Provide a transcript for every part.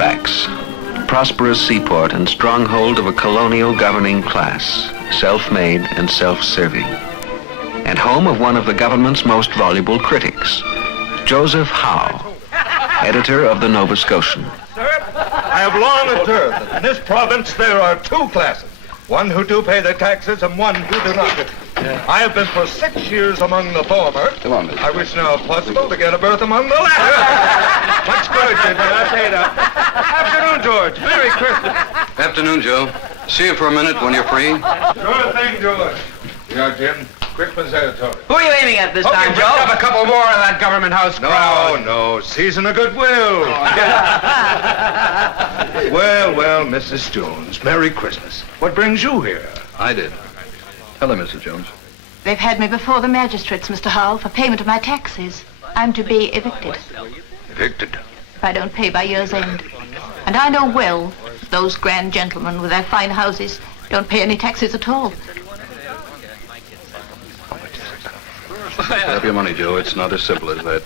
Halifax, prosperous seaport and stronghold of a colonial governing class, self-made and self-serving, and home of one of the government's most voluble critics, Joseph Howe, editor of the Nova Scotian. I have long observed that in this province there are two classes, one who do pay their taxes and one who do not. I have been for 6 years among the former. Come on, Mr. I wish now, if possible, to get a berth among the latter. Much good, Junior. I paid up. Afternoon, George. Merry Christmas. Afternoon, Joe. See you for a minute when you're free. Sure thing, George. Yeah, Jim. Quick Potato. Who are you aiming at this time, Joe? Up a couple more of that government house crowd. No, season of goodwill. Well, Mrs. Jones, Merry Christmas. What brings you here? I did. Hello, Mrs. Jones. They've had me before the magistrates, Mr. Howe, for payment of my taxes. I'm to be evicted Evicted? if I don't pay by year's end. And I know well those grand gentlemen with their fine houses don't pay any taxes at all. Have your money, Joe. It's not as simple as that.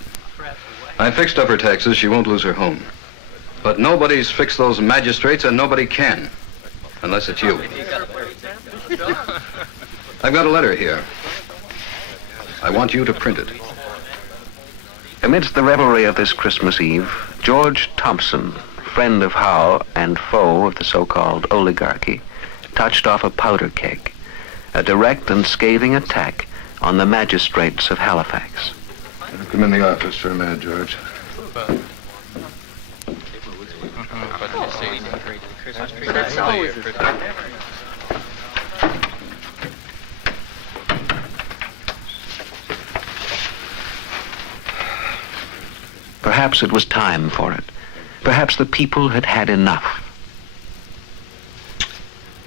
I fixed up her taxes. She won't lose her home. But nobody's fixed those magistrates, and nobody can. Unless it's you. I've got a letter here. I want you to print it. Amidst the revelry of this Christmas Eve, George Thompson, friend of Howe and foe of the so-called oligarchy, touched off a powder keg, a direct and scathing attack on the magistrates of Halifax. Come in the office for a minute, George. Perhaps it was time for it. Perhaps the people had had enough.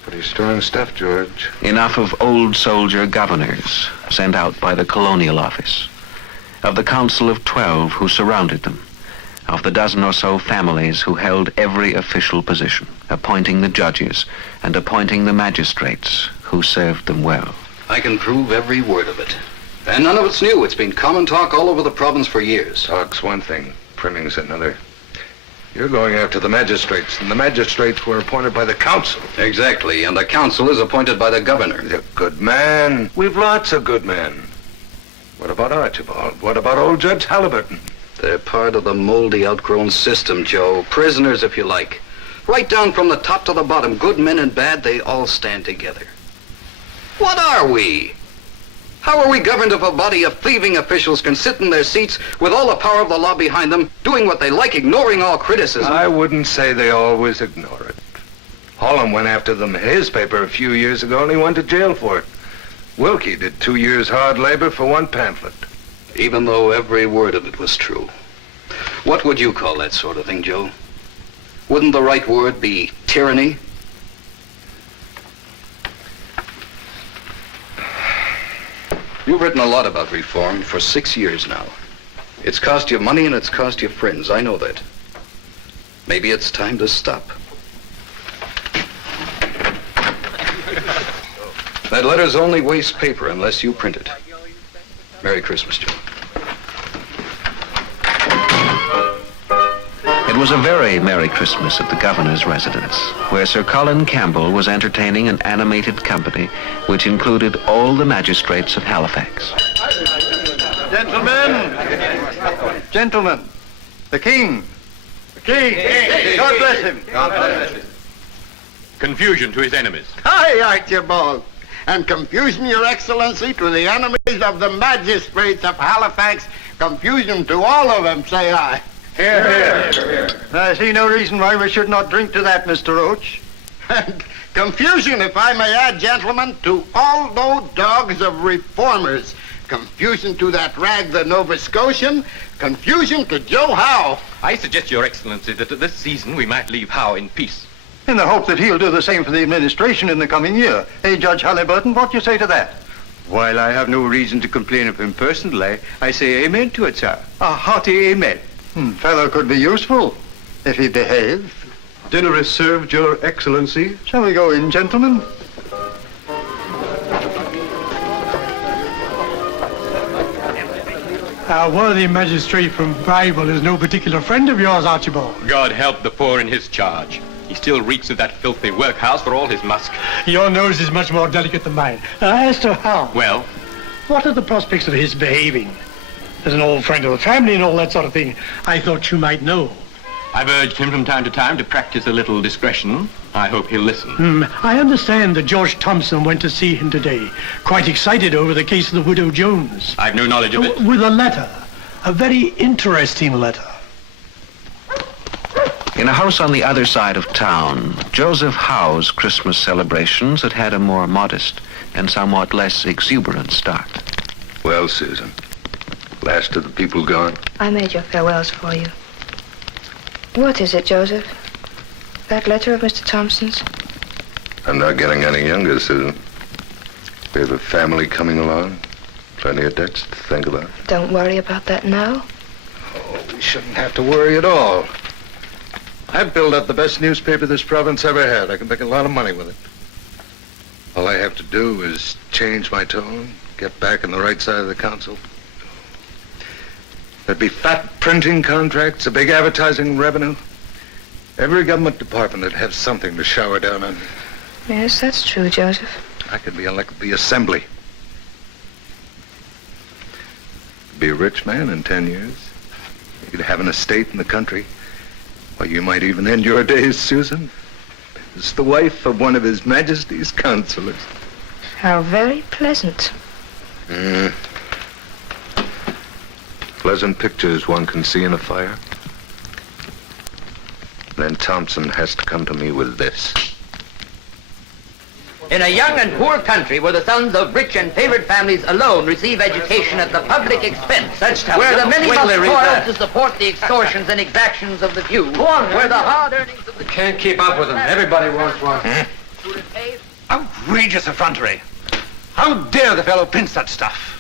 Pretty strong stuff, George. Enough of old soldier governors sent out by the Colonial Office, of the Council of 12 who surrounded them, of the dozen or so families who held every official position, appointing the judges and appointing the magistrates who served them well. I can prove every word of it. And none of it's new. It's been common talk all over the province for years. Talk's one thing, printing's another. You're going after the magistrates, and the magistrates were appointed by the council. Exactly, and the council is appointed by the governor. He's a good man. We've lots of good men. What about Archibald? What about old Judge Halliburton? They're part of the moldy, outgrown system, Joe. Prisoners, if you like. Right down from the top to the bottom, good men and bad, they all stand together. What are we? How are we governed if a body of thieving officials can sit in their seats with all the power of the law behind them, doing what they like, ignoring all criticism? I wouldn't say they always ignore it. Holland went after them in his paper a few years ago, and he went to jail for it. Wilkie did 2 years hard labor for one pamphlet. Even though every word of it was true. What would you call that sort of thing, Joe? Wouldn't the right word be tyranny? You've written a lot about reform for 6 years now. It's cost you money and it's cost you friends. I know that. Maybe it's time to stop. That letter's only waste paper unless you print it. Merry Christmas, Joe. It was a very Merry Christmas at the governor's residence, where Sir Colin Campbell was entertaining an animated company which included all the magistrates of Halifax. Gentlemen, the King. The King. God bless him. God bless him. Confusion to his enemies. Aye, Archibald. And confusion, Your Excellency, to the enemies of the magistrates of Halifax. Confusion to all of them, say I. Here, here. I see no reason why we should not drink to that, Mr. Roach. And confusion, if I may add, gentlemen, to all those dogs of reformers. Confusion to that rag, the Nova Scotian. Confusion to Joe Howe. I suggest, Your Excellency, that at this season we might leave Howe in peace. In the hope that he'll do the same for the administration in the coming year. Hey, Judge Halliburton, what do you say to that? While I have no reason to complain of him personally, I say amen to it, sir. A hearty amen. Fellow could be useful, if he behaved. Dinner is served, Your Excellency. Shall we go in, gentlemen? Our worthy magistrate from Bible is no particular friend of yours, Archibald. God help the poor in his charge. He still reeks of that filthy workhouse for all his musk. Your nose is much more delicate than mine. As to Howe. Well? What are the prospects of his behaving? As an old friend of the family and all that sort of thing, I thought you might know. I've urged him from time to time to practice a little discretion. I hope he'll listen. I understand that George Thompson went to see him today, quite excited over the case of the Widow Jones. I've no knowledge of it. With a letter. A very interesting letter. In a house on the other side of town, Joseph Howe's Christmas celebrations had had a more modest and somewhat less exuberant start. Well, Susan, last of the people gone? I made your farewells for you. What is it, Joseph? That letter of Mr. Thompson's? I'm not getting any younger, Susan. We have a family coming along. Plenty of debts to think about. Don't worry about that now. Oh, we shouldn't have to worry at all. I've built up the best newspaper this province ever had. I can make a lot of money with it. All I have to do is change my tone, get back on the right side of the council. There'd be fat printing contracts, a big advertising revenue. Every government department would have something to shower down on. Yes, that's true, Joseph. I could be elected to the assembly. Be a rich man in 10 years. You could have an estate in the country. Why, you might even end your days, Susan, as the wife of one of His Majesty's councillors. How very pleasant. Pleasant pictures one can see in a fire. Then Thompson has to come to me with this. In a young and poor country where the sons of rich and favored families alone receive education at the public expense, where the many must toil to support the extortions and exactions of the few, where the hard earnings of the... Can't keep up with them. Everybody wants one. Outrageous effrontery. How dare the fellow print such stuff?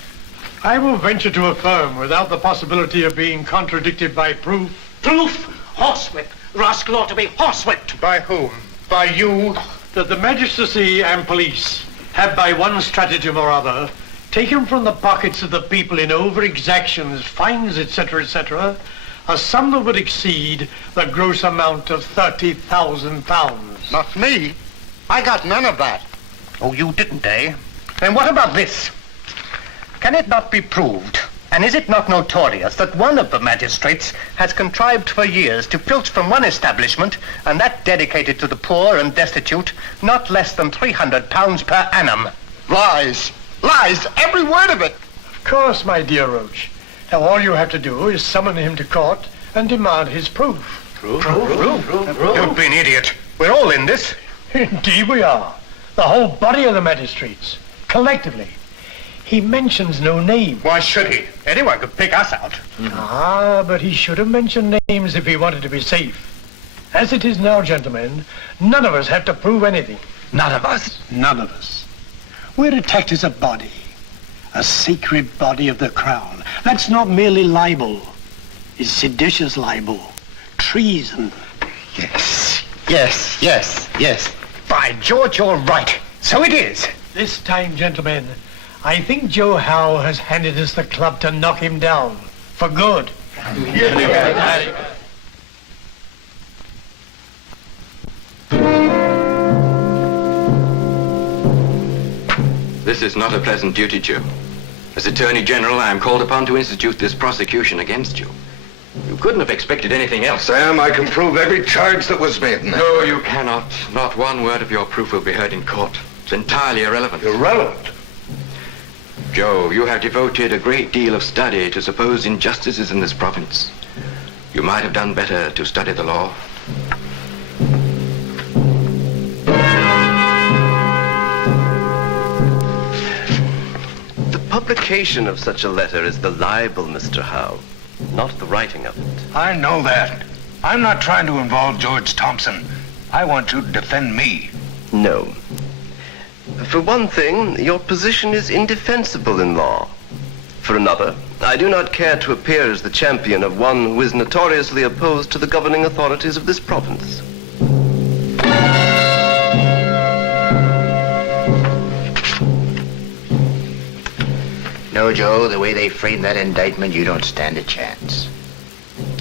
I will venture to affirm, without the possibility of being contradicted by proof. Proof? Horsewhip. Rascal ought to be horsewhipped. By whom? By you? That the magistracy and police have, by one stratagem or other, taken from the pockets of the people in over-exactions, fines, etc., etc., a sum that would exceed the gross amount of £30,000. Not me. I got none of that. Oh, you didn't, eh? Then what about this? Can it not be proved, and is it not notorious, that one of the magistrates has contrived for years to filch from one establishment, and that dedicated to the poor and destitute, not less than £300 per annum? Lies. Lies, every word of it. Of course, my dear Roach. Now all you have to do is summon him to court and demand his proof. Proof? Don't be an idiot. We're all in this. Indeed we are. The whole body of the magistrates, collectively. He mentions no name. Why should he? Anyone could pick us out. But he should have mentioned names if he wanted to be safe. As it is now, gentlemen, none of us have to prove anything. None of us? None of us. We're attacked as a body. A sacred body of the crown. That's not merely libel. It's seditious libel. Treason. Yes. By George, you're right. So it is. This time, gentlemen, I think Joe Howe has handed us the club to knock him down. For good. This is not a pleasant duty, Joe. As Attorney General, I am called upon to institute this prosecution against you. You couldn't have expected anything else. Sam, I can prove every charge that was made. No, you cannot. Not one word of your proof will be heard in court. It's entirely irrelevant. Irrelevant? Joe, you have devoted a great deal of study to supposed injustices in this province. You might have done better to study the law. The publication of such a letter is the libel, Mr. Howe, not the writing of it. I know that. I'm not trying to involve George Thompson. I want you to defend me. No. For one thing, your position is indefensible in law. For another, I do not care to appear as the champion of one who is notoriously opposed to the governing authorities of this province. No, Joe, the way they framed that indictment, you don't stand a chance.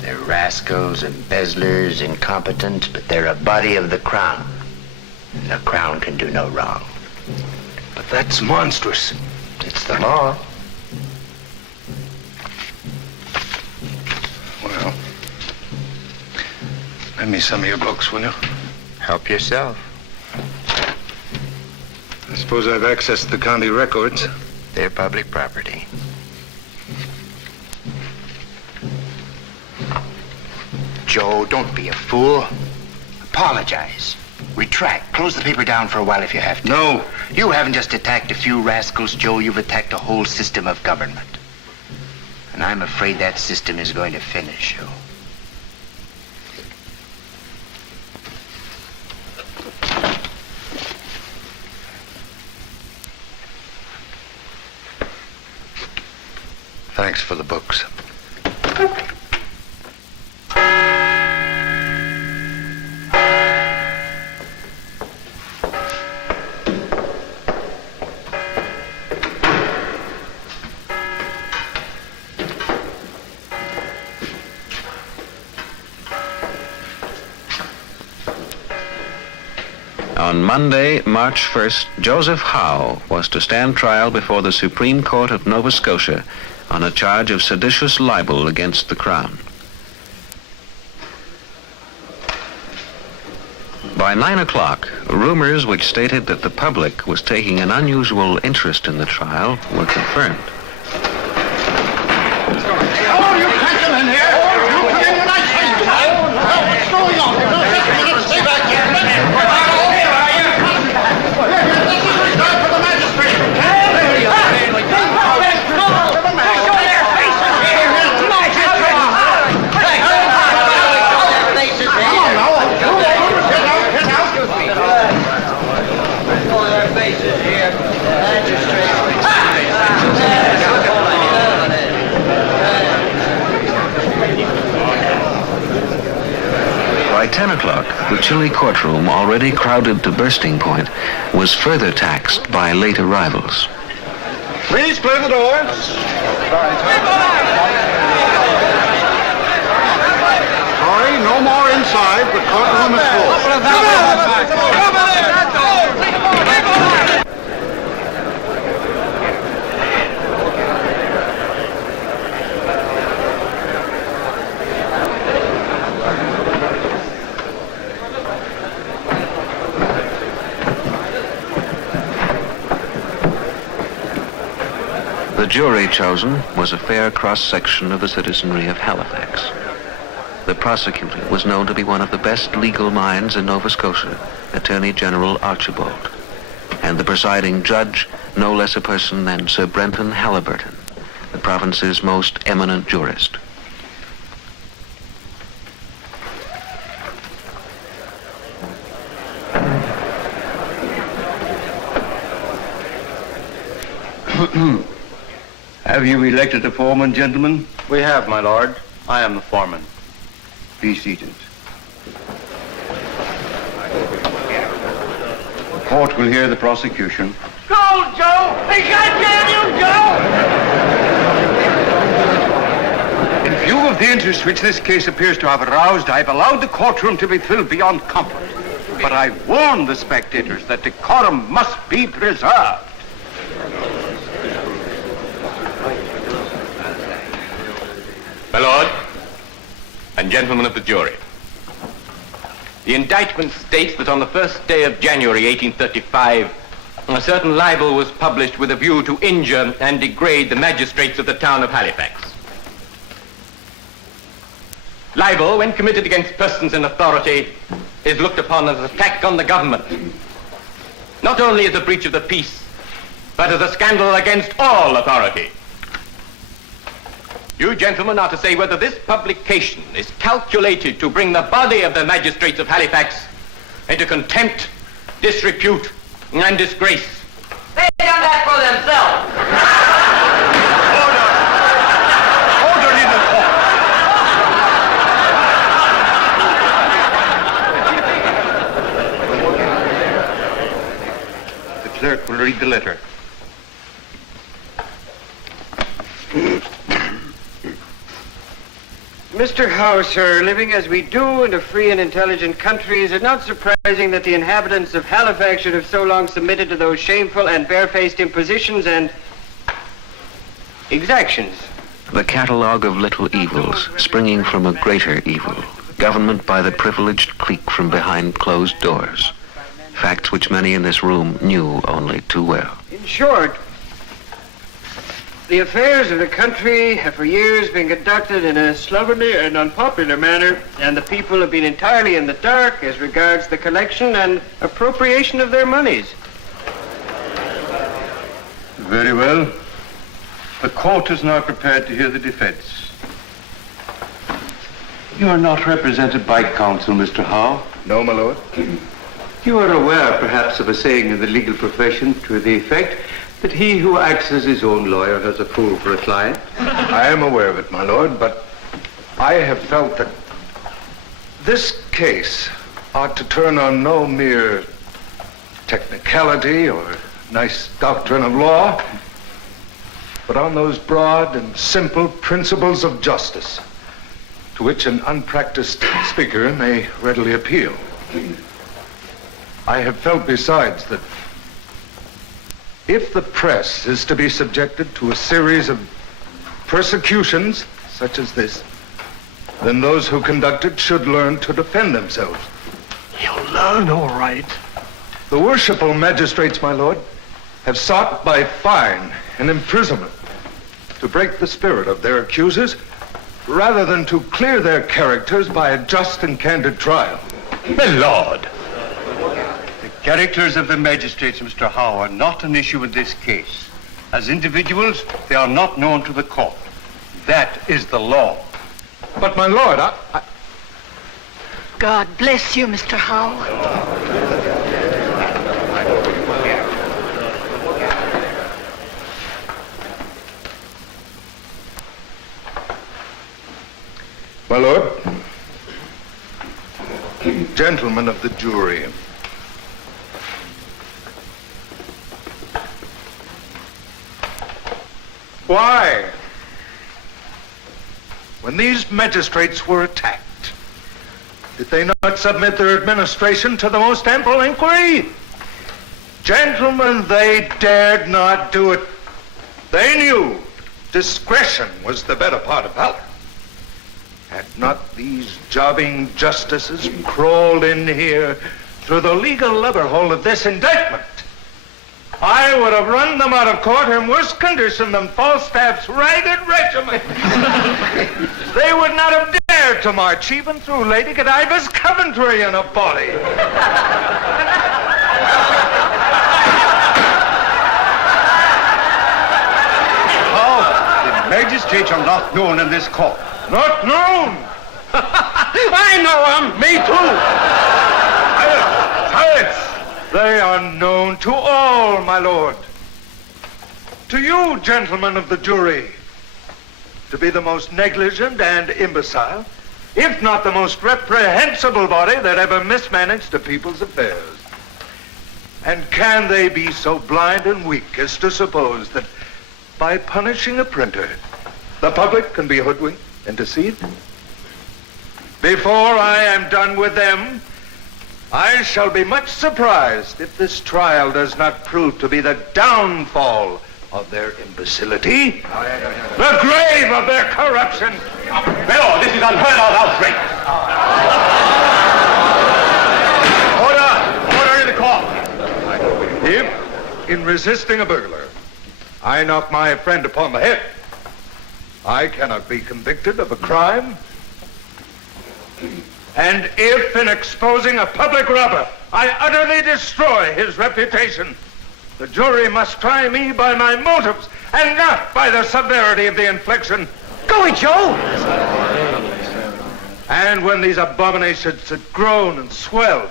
They're rascals, embezzlers, incompetent, but they're a body of the crown. And the crown can do no wrong. But that's monstrous. It's the law. Well, lend me some of your books, will you? Help yourself. I suppose I've accessed the county records. They're public property. Joe, don't be a fool. Apologize. Retract. Close the paper down for a while if you have to. No. You haven't just attacked a few rascals, Joe. You've attacked a whole system of government. And I'm afraid that system is going to finish you. Thanks for the books. On Monday, March 1st, Joseph Howe was to stand trial before the Supreme Court of Nova Scotia on a charge of seditious libel against the Crown. By 9 o'clock, rumors which stated that the public was taking an unusual interest in the trial were confirmed. Oh, you can't come in here! You come in when I say you can! What's going on? Just a minute, stay back here! This is reserved for the magistrate! By 10 o'clock, the chilly courtroom, already crowded to bursting point, was further taxed by late arrivals. Please clear the doors. Sorry, no more inside. The courtroom is full. The jury chosen was a fair cross-section of the citizenry of Halifax. The prosecutor was known to be one of the best legal minds in Nova Scotia, Attorney General Archibald, and the presiding judge, no less a person than Sir Brenton Halliburton, the province's most eminent jurist. Have you elected a foreman, gentlemen? We have, my lord. I am the foreman. Be seated. The court will hear the prosecution. Go, Joe! They can't get you, Joe! In view of the interest which this case appears to have aroused, I've allowed the courtroom to be filled beyond comfort. But I've warned the spectators that decorum must be preserved. My lord, and gentlemen of the jury, the indictment states that on the first day of January 1835, a certain libel was published with a view to injure and degrade the magistrates of the town of Halifax. Libel, when committed against persons in authority, is looked upon as an attack on the government, not only as a breach of the peace, but as a scandal against all authority. You gentlemen are to say whether this publication is calculated to bring the body of the magistrates of Halifax into contempt, disrepute, and disgrace. They've done that for themselves. The clerk will read the letter. Mr. Howe, sir, living as we do in a free and intelligent country, is it not surprising that the inhabitants of Halifax should have so long submitted to those shameful and barefaced impositions and exactions? The catalogue of little evils springing from a greater evil. Government by the privileged clique from behind closed doors. Facts which many in this room knew only too well. In short, the affairs of the country have for years been conducted in a slovenly and unpopular manner, and the people have been entirely in the dark as regards the collection and appropriation of their monies. Very well. The court is now prepared to hear the defense. You are not represented by counsel, Mr. Howe. No, my lord. You are aware, perhaps, of a saying in the legal profession to the effect that he who acts as his own lawyer has a fool for a client? I am aware of it, my lord, but I have felt that this case ought to turn on no mere technicality or nice doctrine of law, but on those broad and simple principles of justice to which an unpracticed speaker may readily appeal. I have felt besides that if the press is to be subjected to a series of persecutions such as this, then those who conduct it should learn to defend themselves. You'll learn, all right. The worshipful magistrates, my lord, have sought by fine and imprisonment to break the spirit of their accusers rather than to clear their characters by a just and candid trial. My lord, the characters of the magistrates, Mr. Howe, are not an issue in this case. As individuals, they are not known to the court. That is the law. But, my lord, God bless you, Mr. Howe. My lord, gentlemen of the jury, why, when these magistrates were attacked, did they not submit their administration to the most ample inquiry? Gentlemen, they dared not do it. They knew discretion was the better part of valor. Had not these jobbing justices crawled in here through the legal lever hole of this indictment, I would have run them out of court in worse condition than Falstaff's ragged regiment. They would not have dared to march even through Lady Godiva's Coventry in a body. The magistrates are not known in this court. Not known? I know them. Me too. Silence! They are known to all, my lord. To you, gentlemen of the jury, to be the most negligent and imbecile, if not the most reprehensible body that ever mismanaged a people's affairs. And can they be so blind and weak as to suppose that by punishing a printer, the public can be hoodwinked and deceived? Before I am done with them, I shall be much surprised if this trial does not prove to be the downfall of their imbecility, the grave of their corruption. My lord, this is unheard of outrage. Order in the court. If, in resisting a burglar, I knock my friend upon the head, I cannot be convicted of a crime. And if, in exposing a public robber, I utterly destroy his reputation, the jury must try me by my motives and not by the severity of the infliction. Go it, Joe! And when these abominations had grown and swelled,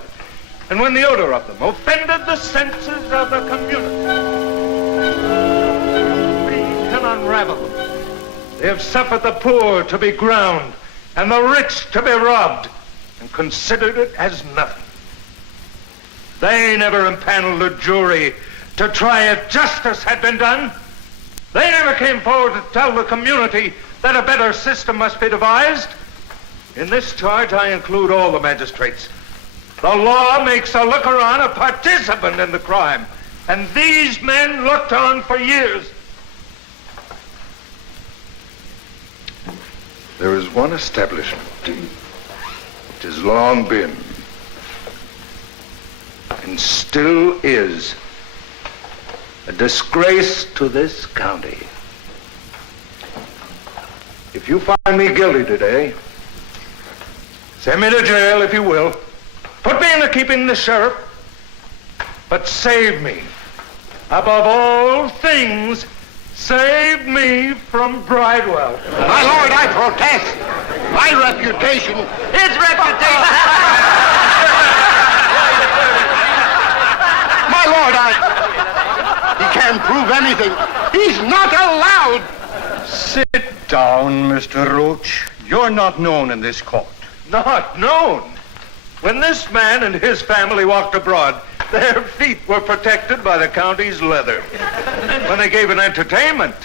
and when the odor of them offended the senses of the community, we can unravel them. They have suffered the poor to be ground and the rich to be robbed, and considered it as nothing. They never impaneled a jury to try if justice had been done. They never came forward to tell the community that a better system must be devised. In this charge, I include all the magistrates. The law makes a looker-on a participant in the crime, and these men looked on for years. There is one establishment which has long been and still is a disgrace to this county. If you find me guilty today, send me to jail if you will. Put me in the keeping of the sheriff. But save me. Above all things, save me from Bridewell. My lord, I protest. My reputation. His reputation! My lord, he can't prove anything. He's not allowed. Sit down, Mr. Roach. You're not known in this court. Not known? When this man and his family walked abroad, their feet were protected by the county's leather. When they gave an entertainment,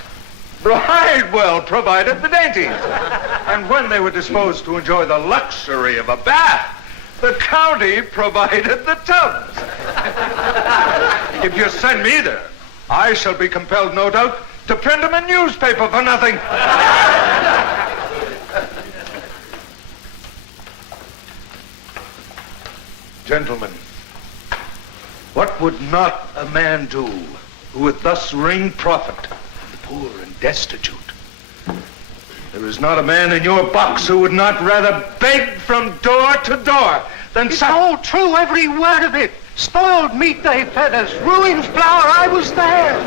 Bridewell provided the dainties. And when they were disposed to enjoy the luxury of a bath, the county provided the tubs. If you send me there, I shall be compelled, no doubt, to print him a newspaper for nothing. Gentlemen, what would not a man do who would thus wring profit from the poor and destitute? There is not a man in your box who would not rather beg from door to door than... It's all true, every word of it. Spoiled meat they fed us. Ruined flour, I was there.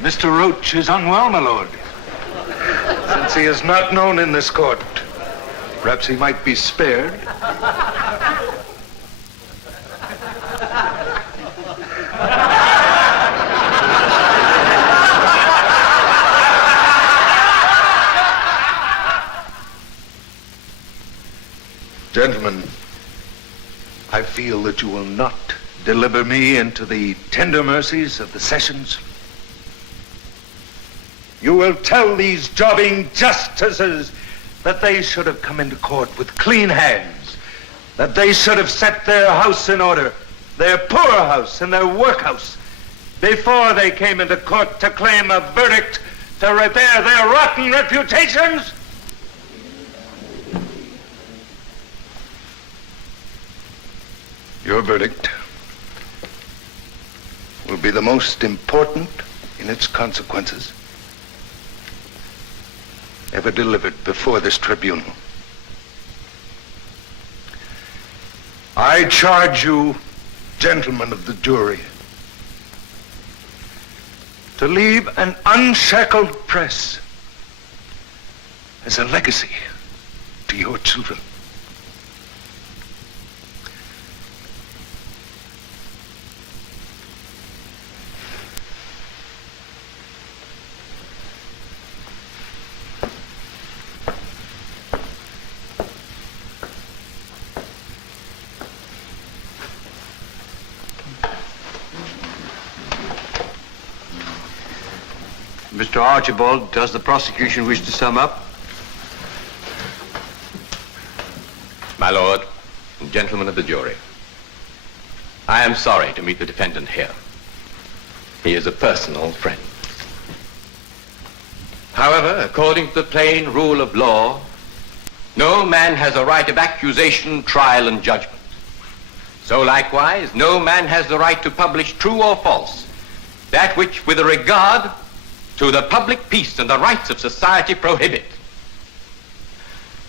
Mr. Roach is unwell, my lord. Since he is not known in this court, perhaps he might be spared. Gentlemen, I feel that you will not deliver me into the tender mercies of the sessions. You will tell these jobbing justices that they should have come into court with clean hands, that they should have set their house in order, their poorhouse and their workhouse, before they came into court to claim a verdict to repair their rotten reputations. Your verdict will be the most important in its consequences ever delivered before this tribunal. I charge you, gentlemen of the jury, to leave an unshackled press as a legacy to your children. Mr. Archibald, does the prosecution wish to sum up? My lord, and gentlemen of the jury, I am sorry to meet the defendant here. He is a personal friend. However, according to the plain rule of law, no man has a right of accusation, trial, and judgment. So likewise, no man has the right to publish true or false that which, with a regard to the public peace and the rights of society, prohibit.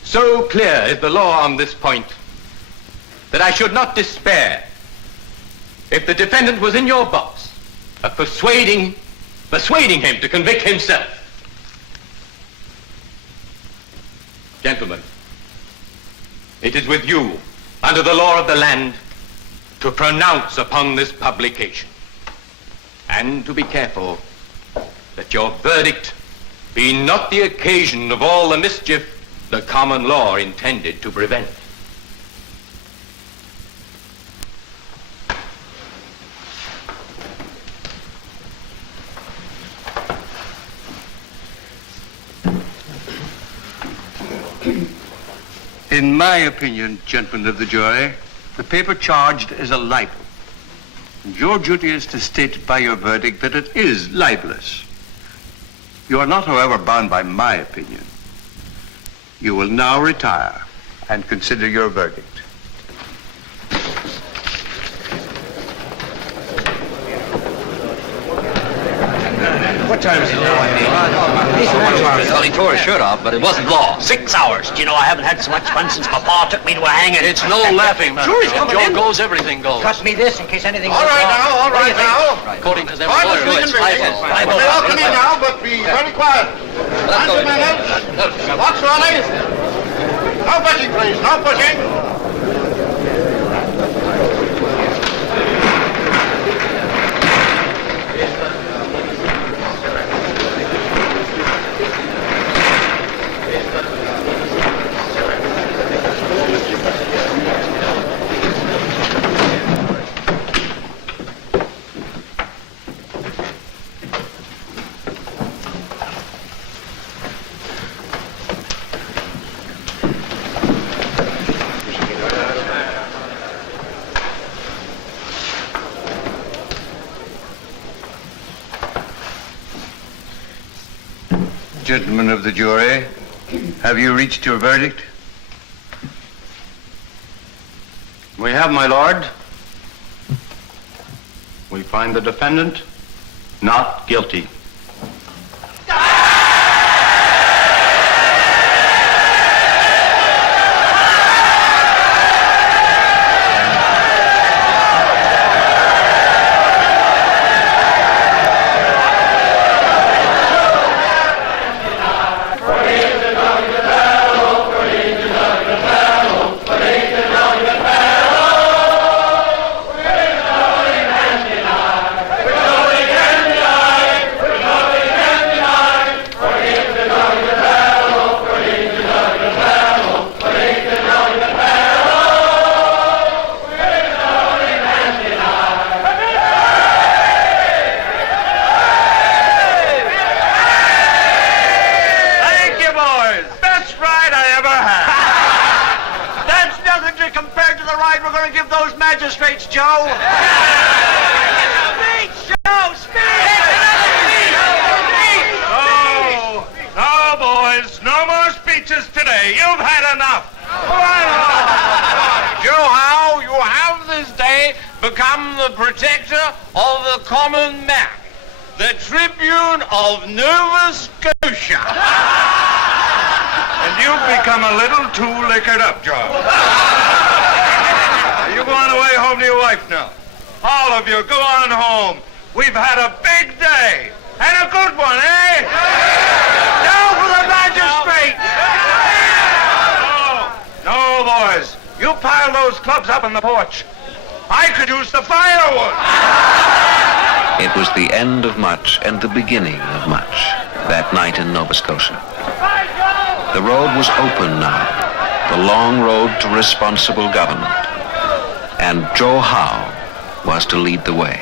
So clear is the law on this point that I should not despair if the defendant was in your box of persuading him to convict himself. Gentlemen, it is with you, under the law of the land, to pronounce upon this publication, and to be careful that your verdict be not the occasion of all the mischief the common law intended to prevent. In my opinion, gentlemen of the jury, the paper charged is a libel. And your duty is to state by your verdict that it is libelous. You are not, however, bound by my opinion. You will now retire and consider your verdict. What time is it now? Well, he tore his shirt off, but it wasn't law. 6 hours. Do you know, I haven't had so much fun since Papa took me to a hanging. It's no laughing matter. Sure, he's coming Joe in. goes, everything goes. Cut me this in case anything All goes right wrong. now, all right now. According to them Quiet as lawyers, we it's can be. libel. They all come in now, but be very quiet. Answer, man. What's Ronnie? No pushing, please. No pushing. Gentlemen of the jury, have you reached your verdict? We have, my lord. We find the defendant not guilty. Magistrates, Joe. Speech, Joe, speech. No, boys, no more speeches today. You've had enough. Joe Howe, you have this day become the protector of the common man, the Tribune of Nova Scotia. And you've become a little too liquored up, Joe. You go on away home to your wife now. All of you, go on home. We've had a big day. And a good one, eh? Now for the magistrate! No, boys. You pile those clubs up on the porch. I could use the firewood. It was the end of much and the beginning of much that night in Nova Scotia. The road was open now, the long road to responsible government. And Joe Howe was to lead the way.